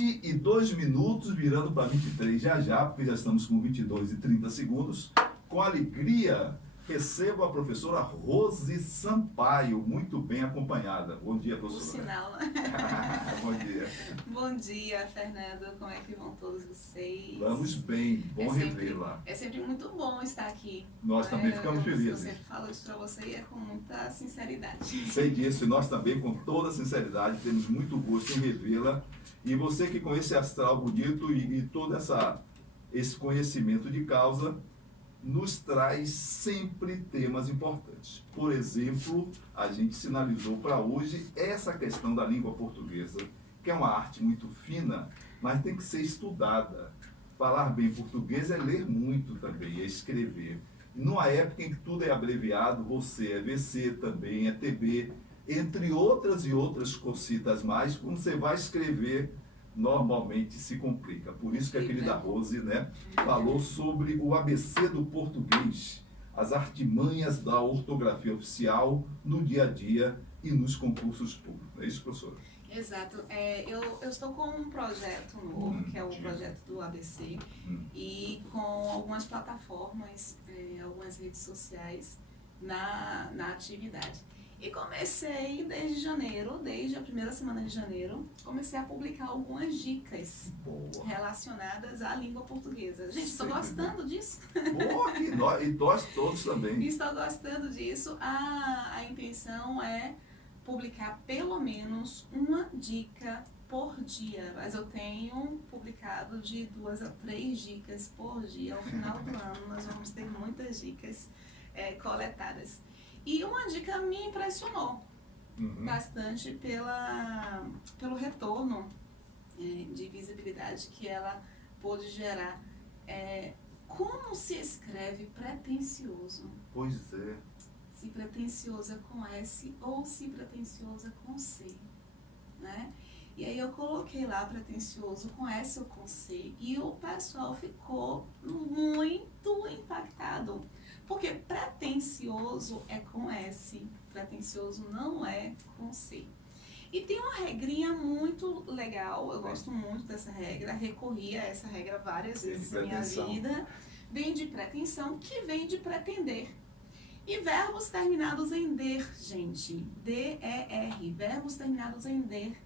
E 2 minutos, virando para 23 já já, porque já estamos com 22 e 30 segundos. Com alegria, recebo a professora Rose Sampaio, muito bem acompanhada. Bom dia, Por professora. sinal. Bom dia. Bom dia, Fernando. Como é que vão todos vocês? Vamos bem, bom revê-la. É sempre muito bom estar aqui. Nós também ficamos felizes. Eu sempre falo isso para você e é com muita sinceridade. Sei disso, e nós também, com toda sinceridade, temos muito gosto em revê-la. E você que com esse astral bonito e todo esse conhecimento de causa, nos traz sempre temas importantes. Por exemplo, a gente sinalizou para hoje essa questão da língua portuguesa, que é uma arte muito fina, mas tem que ser estudada. Falar bem português é ler muito também, é escrever. Numa época em que tudo é abreviado, você é VC também, é TB, entre outras e outras cositas mais, quando você vai escrever, normalmente se complica. Por isso que a querida Rose, né, falou sobre o ABC do português, as artimanhas da ortografia oficial no dia a dia e nos concursos públicos. É isso, professora? Exato. Eu estou com um projeto novo, que é o projeto do ABC, e com algumas plataformas, algumas redes sociais na atividade. E comecei desde janeiro, desde a primeira semana de janeiro, comecei a publicar algumas dicas relacionadas à língua portuguesa. Gente, estou gostando disso. Boa, e nós todos também. Estou gostando disso. A intenção é publicar pelo menos uma dica por dia, mas eu tenho publicado de 2 a 3 dicas por dia. Ao final do ano nós vamos ter muitas dicas coletadas. E uma dica me impressionou bastante pelo retorno de visibilidade que ela pôde gerar. Como se escreve pretensioso? Pois é. Se pretensioso é com S ou se pretensioso é com C, né? E aí eu coloquei lá pretensioso com S ou com C e o pessoal ficou muito impactado. Porque pretensioso é com S, pretensioso não é com C. E tem uma regrinha muito legal, eu gosto muito dessa regra, recorri a essa regra várias vezes na minha vida. Vem de pretensão, que vem de pretender. E verbos terminados em der, gente, D-E-R, verbos terminados em der,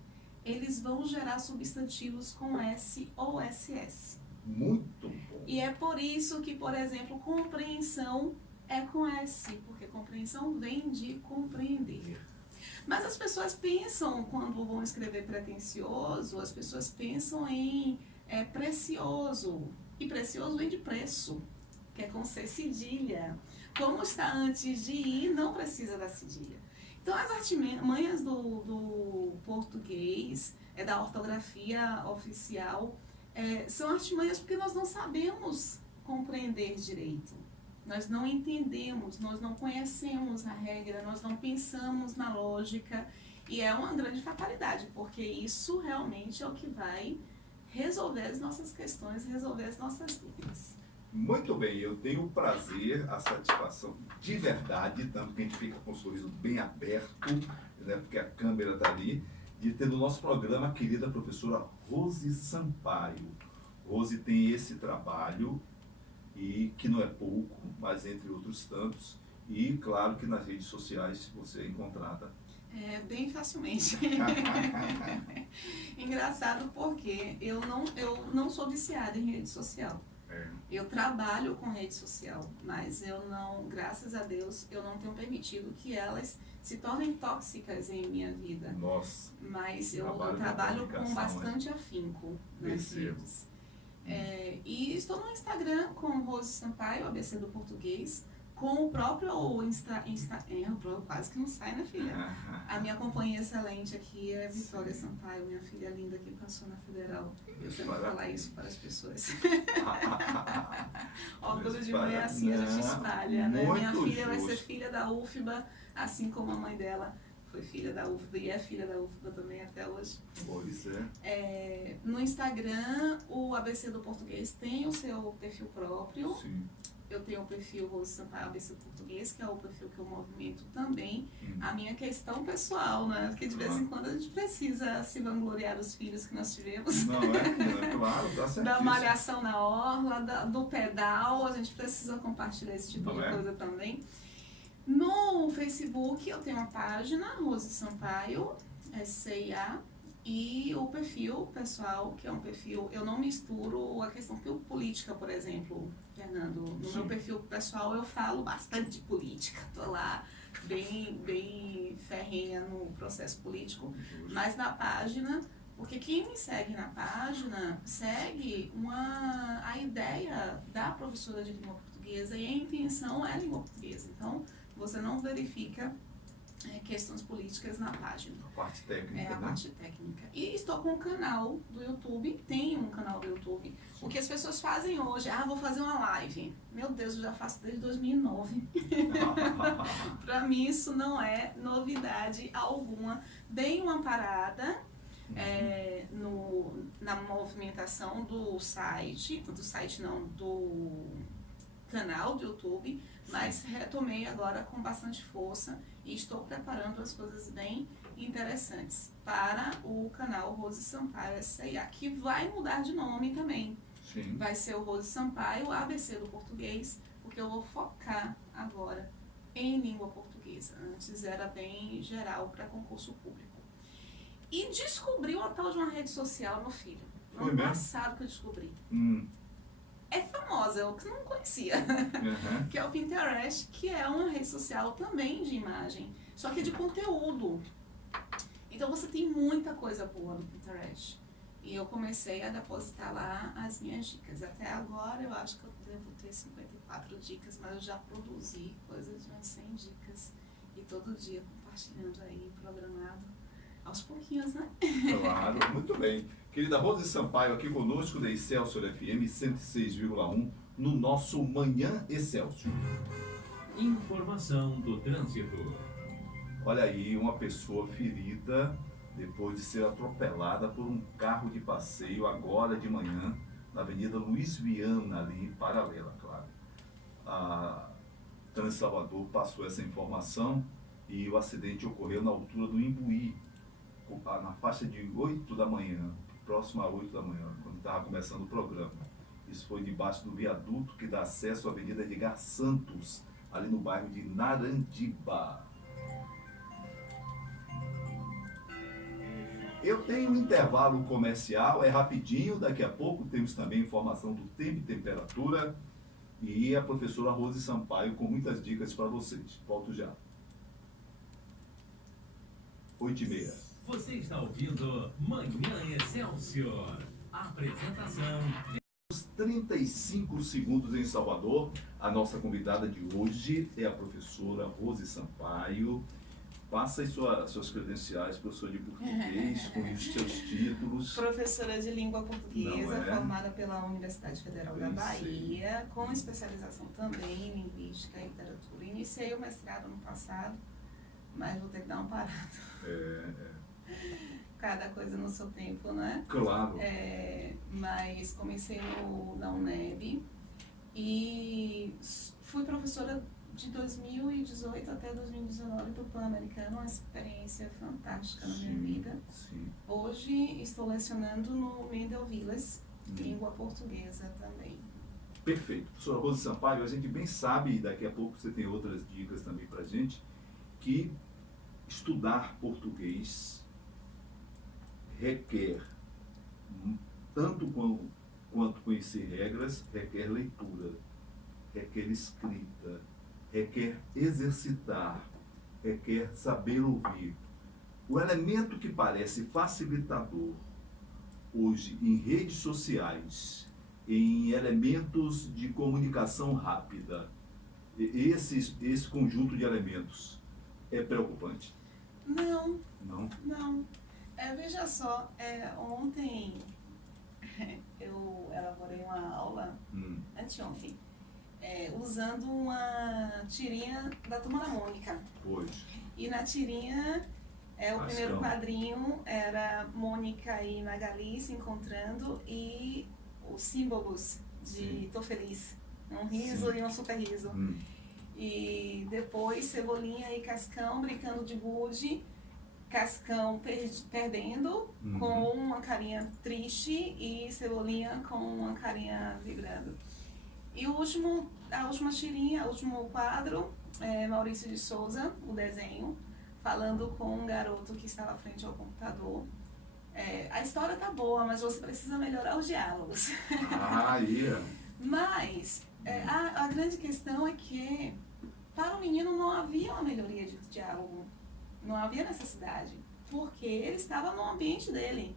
eles vão gerar substantivos com S ou SS. Muito bom. E é por isso que, por exemplo, compreensão é com S, porque compreensão vem de compreender. Mas as pessoas pensam, quando vão escrever pretensioso, as pessoas pensam em precioso. E precioso vem de preço, que é com C cedilha. Como está antes de ir, não precisa da cedilha. Então, as artimanhas do português, da ortografia oficial, são artimanhas porque nós não sabemos compreender direito. Nós não entendemos, nós não conhecemos a regra, nós não pensamos na lógica. E é uma grande fatalidade, porque isso realmente é o que vai resolver as nossas questões, resolver as nossas dúvidas. Muito bem, eu tenho o prazer, a satisfação de verdade, tanto que a gente fica com o sorriso bem aberto, né, porque a câmera está ali, de ter no nosso programa a querida professora Rose Sampaio. Rose tem esse trabalho, e que não é pouco, mas entre outros tantos, e claro que nas redes sociais você é encontrada. Bem facilmente. Engraçado porque eu não sou viciada em rede social. Eu trabalho com rede social, mas eu não, graças a Deus, eu não tenho permitido que elas se tornem tóxicas em minha vida. Nossa. Mas eu trabalho com bastante afinco nas redes. E estou no Instagram com Rose Sampaio, ABC do Português, com o próprio quase que não sai, né, filha? A minha companhia excelente aqui é Vitória Sampaio, minha filha linda que passou na Federal. Eu tenho que falar isso para as pessoas. Óculos de manhã assim a gente espalha, né? Minha filha vai ser filha da UFBA, assim como a mãe dela foi filha da UFBA e é filha da UFBA também até hoje. Pois é. No Instagram, o ABC do Português tem o seu perfil próprio. Sim. eu tenho o perfil Rose Sampaio ABC Português, que é o perfil que eu movimento também. A minha questão pessoal, né? Porque de vez em quando a gente precisa se vangloriar dos filhos que nós tivemos. Não é? Claro, tá certíssimo. Da malhação na orla, do pedal, a gente precisa compartilhar esse tipo Não de é? coisa também. No Facebook eu tenho uma página, Rose Sampaio, SCIA, e o perfil pessoal, que é um perfil, eu não misturo a questão política, por exemplo, Fernando. No meu perfil pessoal eu falo bastante de política, tô lá bem ferrenha no processo político, mas na página, porque quem me segue na página segue a ideia da professora de língua portuguesa e a intenção é língua portuguesa. Então, você não verifica questões políticas na página. A parte técnica, a né? parte técnica. E estou com um canal do YouTube, tenho um canal do YouTube. O que as pessoas fazem hoje, vou fazer uma live. Meu Deus, eu já faço desde 2009. Para mim isso não é novidade alguma. Dei uma parada na movimentação do canal do YouTube, mas retomei agora com bastante força e estou preparando as coisas bem interessantes para o canal Rose Sampaio SCIA, que vai mudar de nome também. Sim. Vai ser o Rose Sampaio ABC do português, porque eu vou focar agora em língua portuguesa. Antes era bem geral para concurso público. E descobri uma tal de uma rede social, meu filho. No ano passado que eu descobri. É famosa, eu não conhecia, que é o Pinterest, que é uma rede social também de imagem, só que é de conteúdo. Então você tem muita coisa boa no Pinterest. E eu comecei a depositar lá as minhas dicas. Até agora eu acho que eu devo ter 54 dicas, mas eu já produzi coisas de umas 100 dicas. E todo dia compartilhando aí, programado, aos pouquinhos, né? Claro, muito bem. Querida Rose Sampaio aqui conosco da Excelsior FM 106,1 no nosso Manhã Excelsior. Informação do trânsito. Olha aí, uma pessoa ferida depois de ser atropelada por um carro de passeio agora de manhã na Avenida Luiz Viana, ali paralela, claro. A Trânsito Salvador passou essa informação e o acidente ocorreu na altura do Imbuí, na faixa de 8 da manhã, próximo a 8 da manhã, quando estava começando o programa. Isso foi debaixo do viaduto que dá acesso à Avenida Edgar Santos, ali no bairro de Narandiba. Eu tenho um intervalo comercial, é rapidinho, daqui a pouco temos também informação do tempo e temperatura e a professora Rose Sampaio com muitas dicas para vocês. Volto já. 8h30. Você está ouvindo Manhã Excelsior. Apresentação. 35 segundos em Salvador. A nossa convidada de hoje é a professora Rose Sampaio. Passa as suas credenciais, professora de português, com os seus títulos. Professora de língua portuguesa, Não é? formada pela Universidade Federal da Bahia, com especialização também em linguística e literatura. Iniciei o mestrado no passado, mas vou ter que dar uma parada. Cada coisa no seu tempo, né? Claro. Mas comecei na UNEB e fui professora de 2018 até 2019 do Pan-Americano, uma experiência fantástica na minha vida. Sim. Hoje estou lecionando no Mendel Vilas, língua portuguesa também. Perfeito. Professora Rose Sampaio, a gente bem sabe, e daqui a pouco você tem outras dicas também para a gente, que estudar português requer, tanto quanto conhecer regras, requer leitura, requer escrita, requer exercitar, requer saber ouvir. O elemento que parece facilitador hoje em redes sociais, em elementos de comunicação rápida, esse conjunto de elementos é preocupante? Não. Não? Não. Veja só, ontem eu elaborei uma aula, anteontem, usando uma tirinha da Turma da Mônica. Pois. E na tirinha, o primeiro quadrinho era Mônica e Magali se encontrando e os símbolos de Tô Feliz. Um riso Sim. e um super riso. E depois Cebolinha e Cascão brincando de gude, Cascão perdendo com uma carinha triste e Cebolinha com uma carinha vibrando. E a última tirinha, o último quadro, Maurício de Souza, o desenho, falando com um garoto que estava à frente ao computador. A história tá boa, mas você precisa melhorar os diálogos. Mas a grande questão é que para o menino não havia uma melhoria de diálogo, não havia necessidade, porque ele estava no ambiente dele,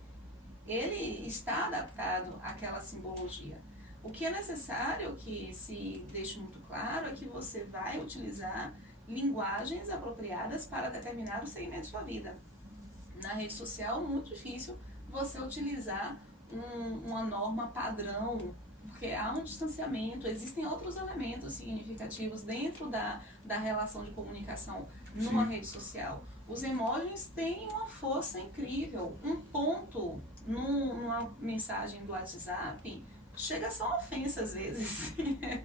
ele está adaptado àquela simbologia. O que é necessário que se deixe muito claro é que você vai utilizar linguagens apropriadas para determinar o segmento de sua vida. Na rede social, muito difícil você utilizar uma norma padrão, porque há um distanciamento, existem outros elementos significativos dentro da relação de comunicação numa rede social. Os emojis têm uma força incrível. Um ponto numa mensagem do WhatsApp chega a ser uma ofensa às vezes.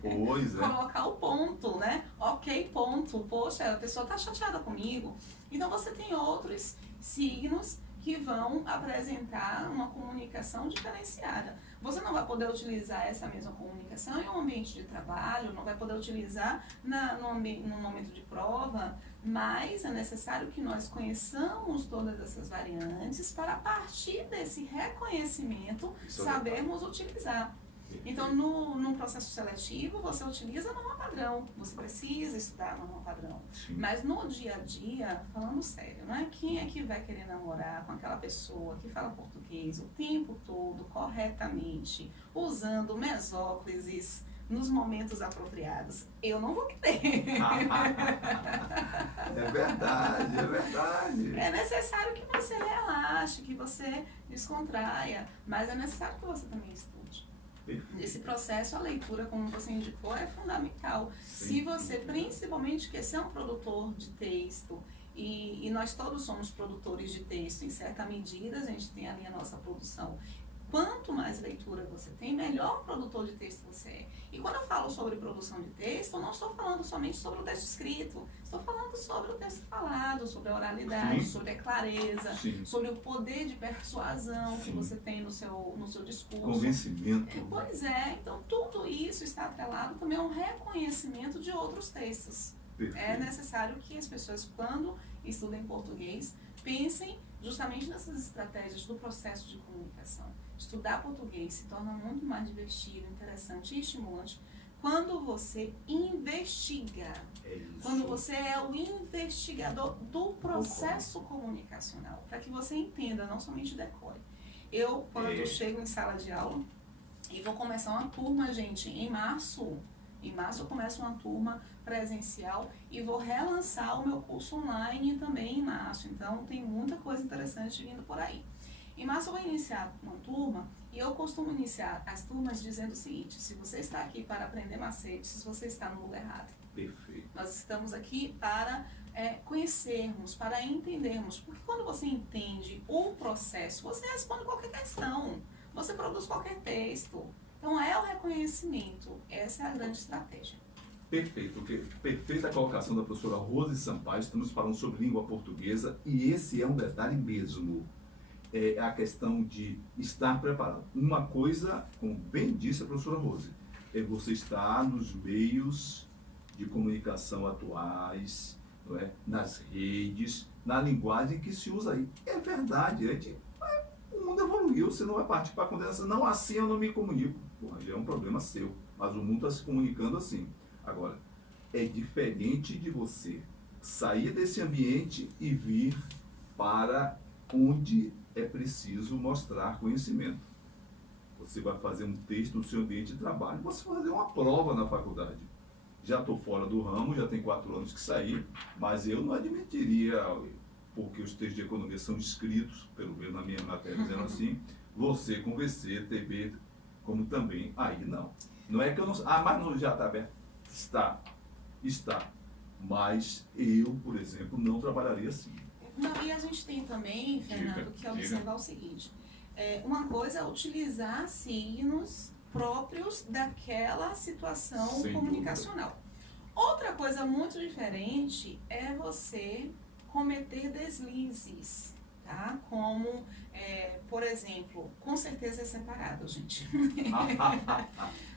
Pois é. Colocar o ponto, né? Ok, ponto. Poxa, a pessoa está chateada comigo. Então você tem outros signos que vão apresentar uma comunicação diferenciada. Você não vai poder utilizar essa mesma comunicação em um ambiente de trabalho, não vai poder utilizar no momento de prova, mas é necessário que nós conheçamos todas essas variantes para, a partir desse reconhecimento, sabermos utilizar. Então, no processo seletivo, você utiliza a norma padrão, você precisa estudar a norma padrão. Mas no dia a dia, falando sério, né? Quem é que vai querer namorar com aquela pessoa que fala português o tempo todo, corretamente, usando mesóclises nos momentos apropriados? Eu não vou querer. É verdade, é verdade. É necessário que você relaxe, que você descontraia, mas é necessário que você também estude. Nesse processo, a leitura, como você indicou, é fundamental. Se você, principalmente, quer ser um produtor de texto, e nós todos somos produtores de texto, em certa medida, a gente tem ali a nossa produção. Quanto mais leitura você tem, melhor produtor de texto você é. E quando eu falo sobre produção de texto, eu não estou falando somente sobre o texto escrito, estou falando sobre o texto falado, sobre a oralidade, sobre a clareza, sobre o poder de persuasão que você tem no seu discurso. Convencimento. Pois é, então tudo isso está atrelado também a um reconhecimento de outros textos. Perfeito. É necessário que as pessoas, quando estudem português, pensem justamente nessas estratégias do processo de comunicação. Estudar português se torna muito mais divertido, interessante e estimulante quando você investiga. Quando você é o investigador do processo comunicacional, para que você entenda, não somente decore. Eu, quando eu chego em sala de aula e vou começar uma turma, gente, em março eu começo uma turma presencial e vou relançar o meu curso online também em março. Então, tem muita coisa interessante vindo por aí. Em março eu vou iniciar uma turma e eu costumo iniciar as turmas dizendo o seguinte: se você está aqui para aprender macetes, você está no lugar errado. Perfeito. Nós estamos aqui para conhecermos, para entendermos. Porque quando você entende o processo, você responde qualquer questão, você produz qualquer texto. Então é o reconhecimento, essa é a grande estratégia. Perfeito, perfeita colocação da professora Rose Sampaio. Estamos falando sobre língua portuguesa e esse é um detalhe mesmo. É a questão de estar preparado. Uma coisa, como bem disse a professora Rose, é você estar nos meios de comunicação atuais, não é? Nas redes, na linguagem que se usa aí. É verdade, o mundo evoluiu, você não vai partir para a condenação. Não, assim eu não me comunico. Porra, já é um problema seu, mas o mundo está se comunicando assim. Agora, é diferente de você sair desse ambiente e vir para onde é preciso mostrar conhecimento. Você vai fazer um texto no seu ambiente de trabalho, você vai fazer uma prova na faculdade. Já estou fora do ramo, já tem 4 anos que saí, mas eu não admitiria, porque os textos de economia são escritos, pelo menos na minha matéria, dizendo assim, você com VC, TB, como também, aí não. Não é que eu não... mas não, já está aberto. Está. Mas eu, por exemplo, não trabalharia assim. Não, e a gente tem também, Fernando, que observar o seguinte. Uma coisa é utilizar signos próprios daquela situação Sem comunicacional. Outra coisa muito diferente é você cometer deslizes, tá? Como, por exemplo, com certeza é separado, gente.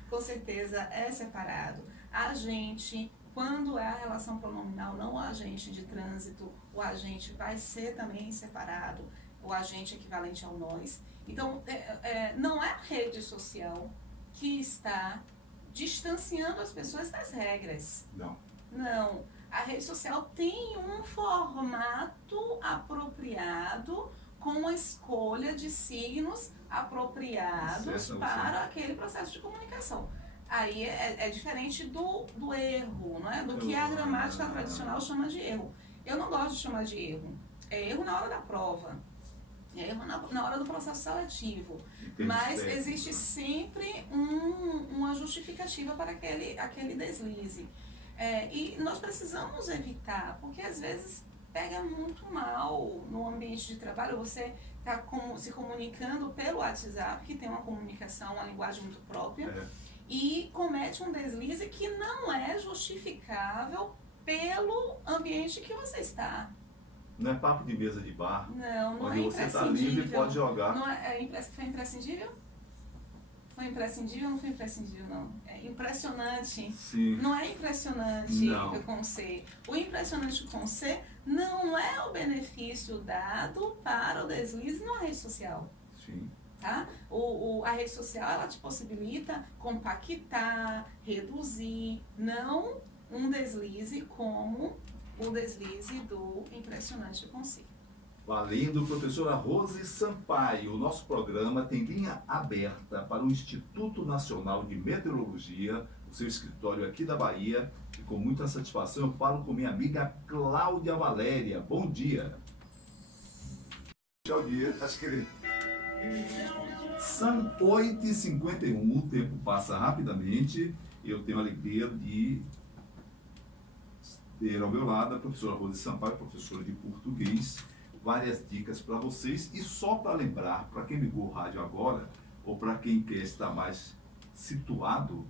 Com certeza é separado. A gente, quando é a relação pronominal, não o agente de trânsito, o agente vai ser também separado, o agente equivalente ao nós. Então, não é a rede social que está distanciando as pessoas das regras. Não. Não. A rede social tem um formato apropriado, com a escolha de signos apropriados para aquele processo de comunicação. Aí é diferente do erro, não é? Do que a gramática tradicional chama de erro. Eu não gosto de chamar de erro. É erro na hora da prova. É erro na hora do processo seletivo. Mas existe sempre uma justificativa para aquele deslize. E nós precisamos evitar, porque às vezes pega muito mal no ambiente de trabalho. Você está se comunicando pelo WhatsApp, que tem uma comunicação, uma linguagem muito própria, e comete um deslize que não é justificável pelo ambiente que você está. Não é papo de mesa de bar. Não onde é você está livre e pode jogar. Não foi imprescindível? Foi imprescindível ou não foi imprescindível, não? É impressionante. Sim. Não é impressionante Não. com C. O impressionante com C não é o benefício dado para o deslize numa rede social. Sim. Tá? A rede social, ela te possibilita compactar, reduzir, não um deslize como o deslize do impressionante com C. Valendo, professora Rose Sampaio. O nosso programa tem linha aberta para o Instituto Nacional de Meteorologia, o seu escritório aqui da Bahia. E com muita satisfação eu falo com minha amiga Cláudia Valéria. Bom dia. Tchau, dia. Acho que ele... São 8h51, o tempo passa rapidamente. Eu tenho a alegria de ter ao meu lado a professora Rose Sampaio, professora de português. Várias dicas para vocês. E só para lembrar, para quem ligou o rádio agora, ou para quem quer estar mais situado,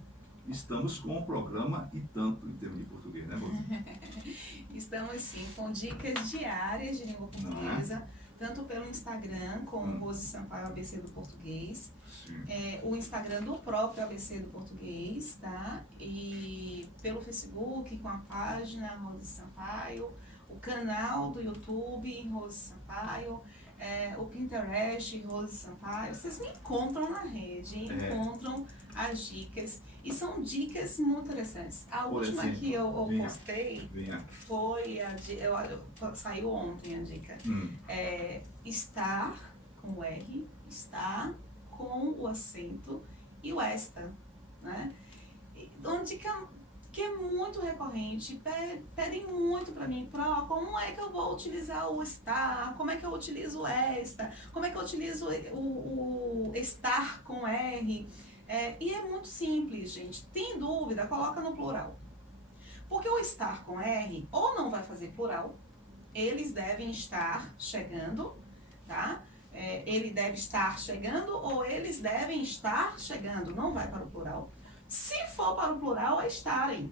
estamos com um programa e tanto em termos de português, né, Rose? Estamos sim, com dicas diárias de língua portuguesa, tanto pelo Instagram, com Rose Sampaio ABC do Português, o Instagram do próprio ABC do Português, tá? E pelo Facebook, com a página Rose Sampaio, o canal do YouTube, Rose Sampaio, o Pinterest, Rose Sampaio. Vocês me encontram na rede, encontram as dicas. E são dicas muito interessantes. A última que eu postei foi, saiu ontem a dica. Estar, com o R, estar com o acento e o esta, né? Uma dica que é muito recorrente, pedem muito para mim, como é que eu vou utilizar o estar, como é que eu utilizo o esta, como é que eu utilizo o estar com R, e é muito simples, gente. Tem dúvida? Coloca no plural. Porque o estar com R, ou não vai fazer plural, eles devem estar chegando, tá? Ele deve estar chegando, ou eles devem estar chegando, não vai para o plural. Se for para o plural, é estarem.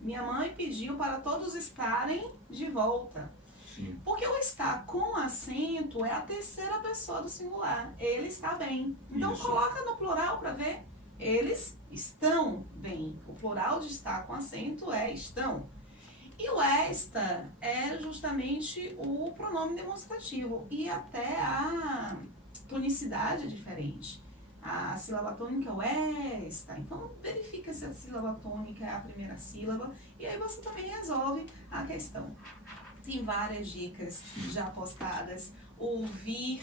Minha mãe pediu para todos estarem de volta. Sim. Porque o estar com acento é a terceira pessoa do singular. Ele está bem. Então, coloca no plural para ver. Eles estão bem. O plural de estar com acento é estão. E o esta é justamente o pronome demonstrativo. E até a tonicidade é diferente. A sílaba tônica é o esta. Então, verifica se a sílaba tônica é a primeira sílaba. E aí você também resolve a questão. Tem várias dicas já postadas. O vir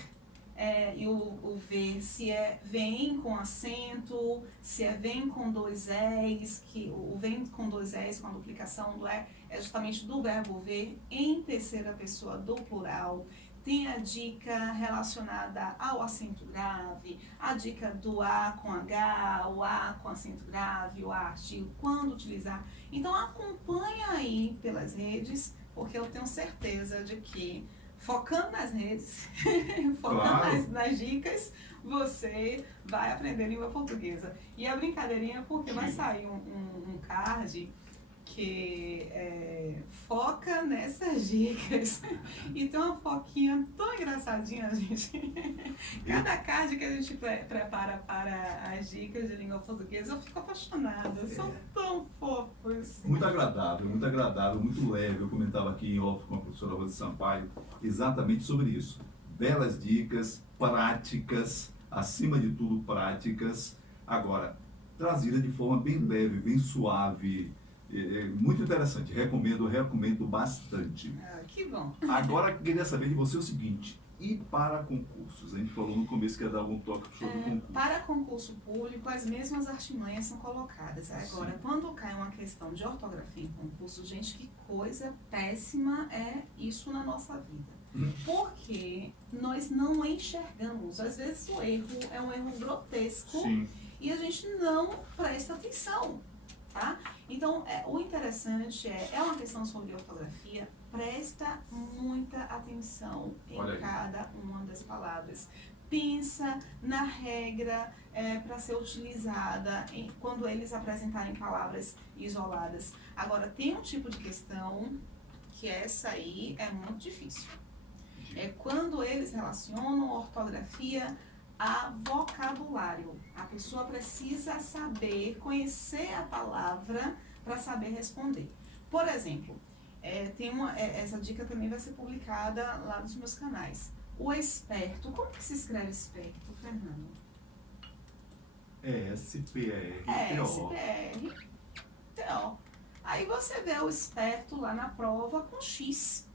e o ver, se é vem com acento, se é vem com dois és, que o vem com dois és, com a duplicação do é justamente do verbo ver em terceira pessoa do plural. Tem a dica relacionada ao acento grave, a dica do A com H, o A com acento grave, o A artigo, quando utilizar. Então acompanha aí pelas redes, porque eu tenho certeza de que focando nas redes, focando Claro. nas dicas, você vai aprender língua portuguesa. E a brincadeirinha é porque vai sair um card que foca nessas dicas. E tem uma foquinha tão engraçadinha, gente. Cada card que a gente prepara para as dicas de língua portuguesa, eu fico apaixonada. São tão fofos. Muito agradável, muito leve. Eu comentava aqui em off com a professora Rose Sampaio exatamente sobre isso. Belas dicas, práticas, acima de tudo práticas. Agora, trazida de forma bem leve, bem suave. Muito interessante, recomendo bastante. Ah, que bom. Agora, queria saber de você o seguinte, e para concursos? A gente falou no começo que ia dar algum toque sobre o concurso. Para concurso público, as mesmas artimanhas são colocadas. Agora, Sim. quando cai uma questão de ortografia em concurso, gente, que coisa péssima é isso na nossa vida. Porque nós não enxergamos. Às vezes o erro é um erro grotesco Sim. e a gente não presta atenção. Tá? Então, o interessante é uma questão sobre ortografia, presta muita atenção em Olha aí. cada uma das palavras. Pensa na regra para ser utilizada quando eles apresentarem palavras isoladas. Agora, tem um tipo de questão que essa aí é muito difícil. É quando eles relacionam ortografia a vocabulário. A pessoa precisa saber, conhecer a palavra para saber responder. Por exemplo, essa dica também vai ser publicada lá nos meus canais. O esperto, como que se escreve esperto, Fernando? S-P-R-T-O. S-P-R-T-O. Aí você vê o esperto lá na prova com X.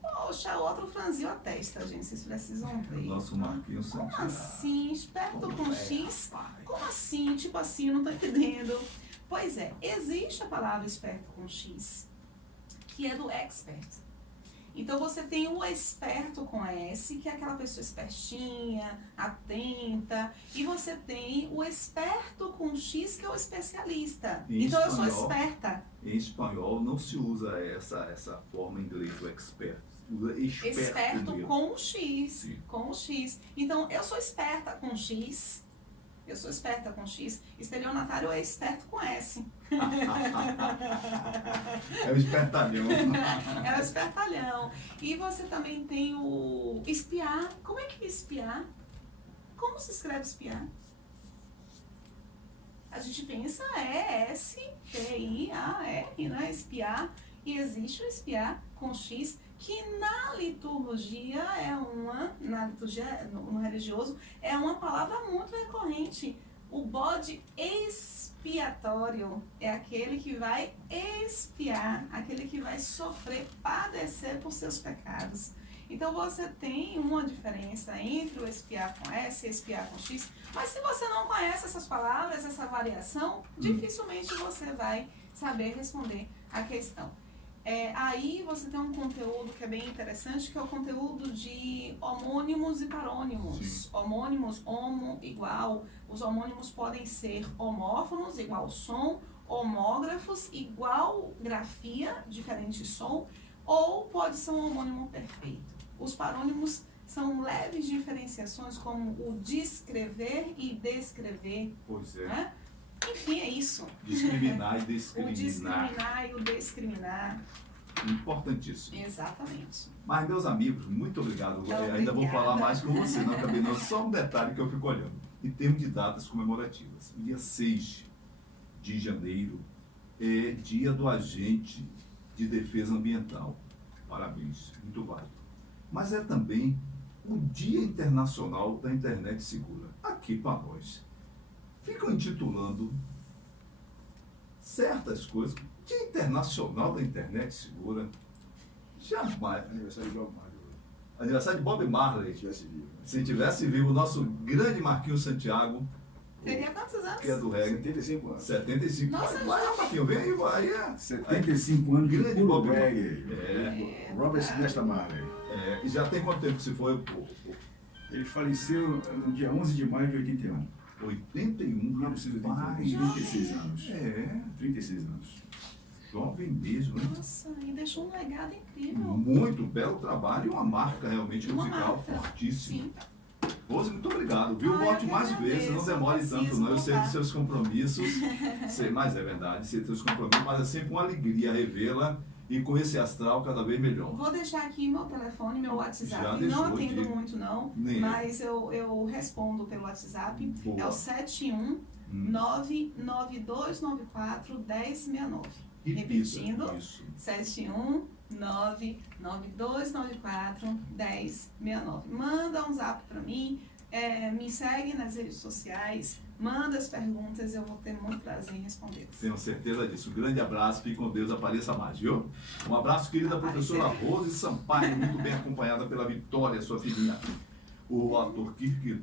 Poxa, o outro franziu a testa, gente, vocês precisam ver. Nosso Marquinhos Como Santiago. assim? Esperto com X? Como assim? Tipo assim, eu não tô entendendo. Pois é, existe a palavra esperto com X, que é do expert. Então você tem o esperto com S, que é aquela pessoa espertinha, atenta, e você tem o esperto com X, que é o especialista. Em Então eu sou espanhol, esperta. Em espanhol não se usa essa forma em inglês, o expert. Usa Esperto mesmo. com o X. Sim. Com o X. Então, eu sou esperta com X. Eu sou esperta com X. Estelionatário é esperto com S. É o espertalhão. É o espertalhão. E você também tem o espiar. Como é que é espiar? Como se escreve espiar? A gente pensa S-P-I-A-R, né? Espiar. E existe o espiar com X, que na liturgia no religioso, é uma palavra muito recorrente. O bode expiatório é aquele que vai expiar, aquele que vai sofrer, padecer por seus pecados. Então você tem uma diferença entre o espiar com S e espiar com X, mas se você não conhece essas palavras, essa variação, dificilmente você vai saber responder a questão. Aí você tem um conteúdo que é bem interessante, que é o conteúdo de homônimos e parônimos. Sim. Homônimos, homo, igual. Os homônimos podem ser homófonos, igual som, homógrafos, igual grafia, diferente som, ou pode ser um homônimo perfeito. Os parônimos são leves diferenciações, como o descrever e descrever, Pois é. né? Enfim, é isso. Discriminar e O discriminar. discriminar e o discriminar. Importantíssimo. Exatamente. Mas, meus amigos, muito obrigado. Obrigada. Ainda vou falar mais com você, não acabei não. Só um detalhe que eu fico olhando. Em termos de datas comemorativas. O dia 6 de janeiro é dia do agente de defesa ambiental. Parabéns, muito válido. Mas é também o Dia Internacional da Internet Segura. Aqui para nós. Ficam intitulando certas coisas. Dia Internacional da Internet Segura. Jamais. Aniversário de Bob Marley. Aniversário de Bob Marley. Se tivesse vivo. Se tivesse vivo o nosso grande Marquinhos Santiago, Teria quantos anos? que é do reggae, 75 anos. 75. Nossa, vai, Marquinhos, vem aí, vai. 75 anos de Grande puro Bob reggae. Robert verdade. Nesta Marley. E já tem quanto tempo que se foi? Ele faleceu no dia 11 de maio de 81. 81, rapaz. 1981. 36 anos. 36 36 anos. jovem mesmo, hein? Nossa, e deixou um legado incrível. Muito belo trabalho e uma marca realmente Uma musical marca. fortíssima. Sim. Rose, muito obrigado, viu? Ah, eu Volte que mais agradeço, vezes, não demore eu tanto, preciso não. Eu sei dos voltar. seus compromissos, mas é verdade, sei dos seus compromissos, mas é sempre uma alegria revê-la e com esse astral cada vez melhor. Vou deixar aqui meu telefone, meu WhatsApp. Já deixou, Não atendo diga. muito, não, Nem eu. mas eu respondo pelo WhatsApp. Boa. É o 71 99294 1069. Repita Repetindo. isso. 71 99294 1069. Manda um zap pra mim, me segue nas redes sociais, manda as perguntas, eu vou ter muito prazer em respondê-las. Tenho certeza disso. Um grande abraço, fique com Deus, apareça mais, viu? Um abraço, querida professora Rose Sampaio, muito bem acompanhada pela Vitória, sua filhinha. O ator Kierkegaard